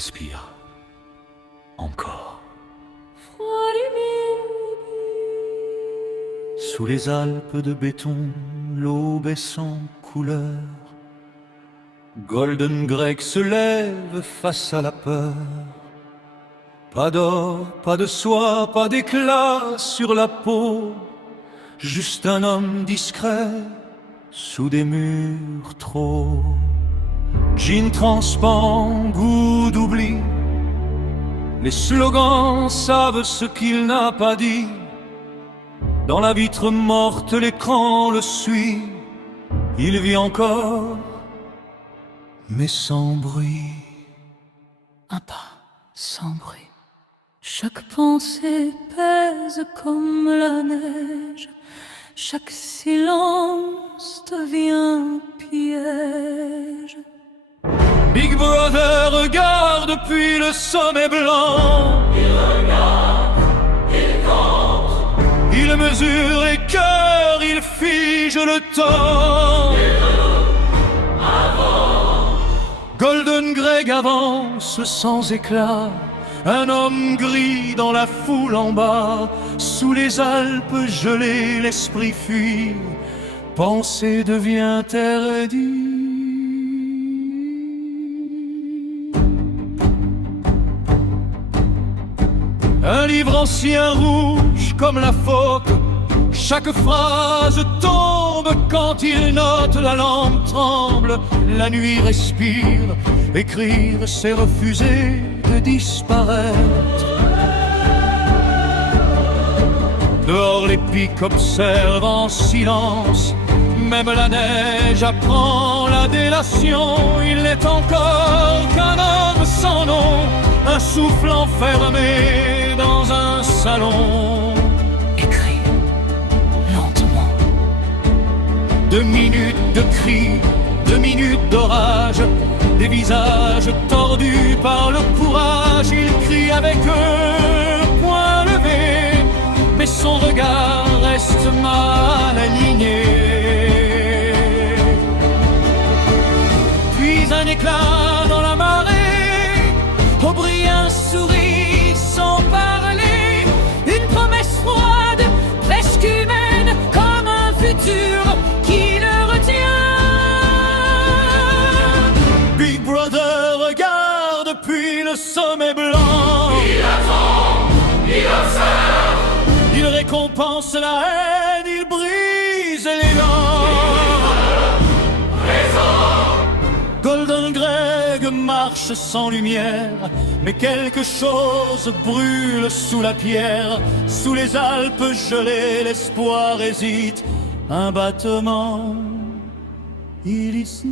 respire. Encore. Sous les Alpes de béton, l'aube est sans couleur. Golden Greg se lève face à la peur. Pas d'or, pas de soie, pas d'éclat sur la peau. Juste un homme discret sous des murs trop. Jean transparent, goût d'oubli. Les slogans savent ce qu'il n'a pas dit. Dans la vitre morte, l'écran le suit. Il vit encore, mais sans bruit. Un pas, sans bruit. Chaque pensée pèse comme la neige. Chaque silence devient piège. Big Brother regarde depuis le sommet blanc. Il regarde, il compte. Il mesure les cœurs, il fige le temps. Il redoute, avant. Golden Greg avance sans éclat. Un homme gris dans la foule en bas. Sous les Alpes gelées, l'esprit fuit. Pensée devient interdit. Un livre ancien rouge comme la phoque. Chaque phrase tombe quand il note. La lampe tremble, la nuit respire. Écrire, c'est refuser de disparaître. Dehors les pics observent en silence. Même la neige apprend la délation. Il n'est encore qu'un homme sans nom. Un souffle enfermé dans un salon. Écrit lentement. 2 minutes de cris, 2 minutes d'orage. Des visages tordus par le courage. Il crie avec eux, poing levé. Mais son regard reste mal aligné. Puis un éclat dans la marée. Au brille un sourire sans parler. Une promesse froide, presque humaine. Comme un futur qui le retient. Big Brother regarde depuis le sommet blanc. Il attend, il observe. Il récompense la haine, il brise les dents. Golden Greg marche sans lumière, mais quelque chose brûle sous la pierre. Sous les Alpes gelées, l'espoir hésite. Un battement illicite.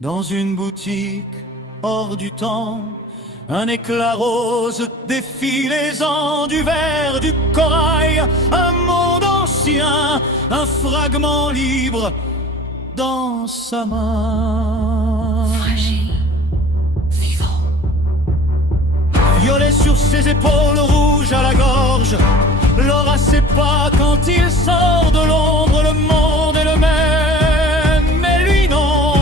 Dans une boutique hors du temps, un éclat rose défie les ans. Du verre, du corail, un monde ancien. Un fragment libre dans sa main. Fragile, vivant. Violet sur ses épaules, rouge à la gorge. L'or à ses pas quand il sort de l'ombre. Le monde est le même, mais lui non.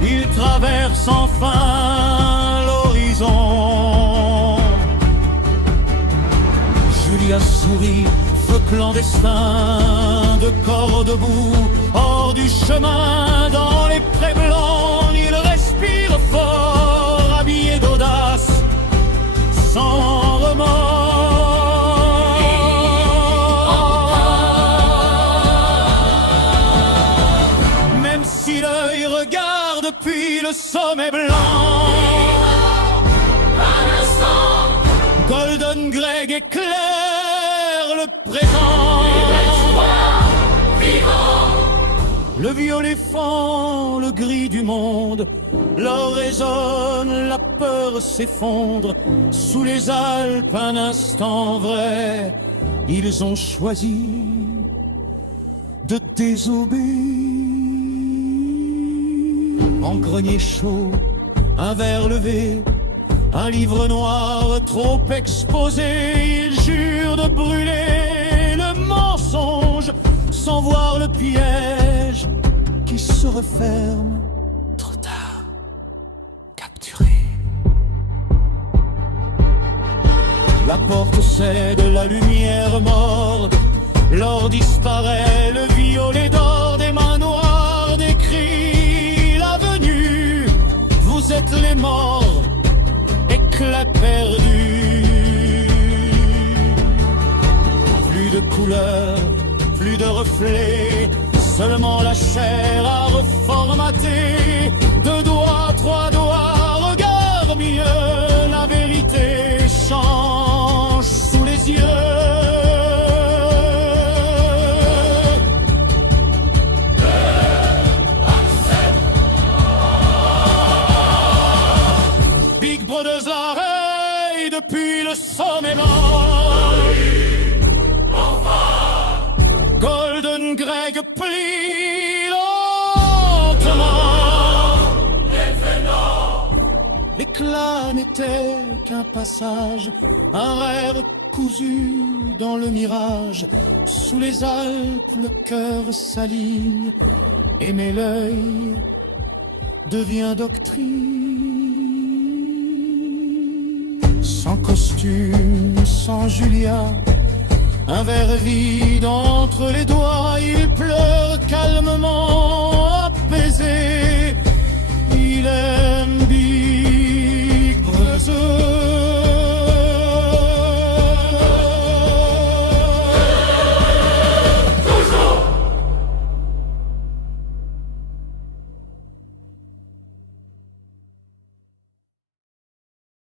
Il traverse enfin l'horizon. Julia sourit, feu clandestin. De corps debout, hors du chemin. Dans les prés blancs, il respire fort. Habillé d'audace, sans remords. Même si l'œil regarde depuis le sommet blanc. Un instant, Golden Greg éclaire le présent. vivant. Le violet fend le gris du monde. L'or résonne, la peur s'effondre. Sous les Alpes, un instant vrai. Ils ont choisi de désobéir. En grenier chaud, un verre levé. Un livre noir trop exposé. Il jure de brûler le mensonge sans voir le piège qui se referme. Trop tard. La porte cède, la lumière morde. L'or disparaît, le violet d'or des mains noires décrit la venue. Vous êtes les morts, éclat perdu. Plus de couleurs, plus de reflets, seulement la chair à reformater. Deux doigts, trois doigts, regarde mieux, la vérité change sous les yeux. Big Brothers l'arrête depuis le sommet mort. Golden Greg plie lentement. L'éclat n'était qu'un passage, un rêve cousu dans le mirage. Sous les Alpes, le cœur s'aligne, et mais l'œil devient doctrine. Sans costume, sans Julia, un verre vide entre les doigts, il pleure calmement, apaisé. Il aime bien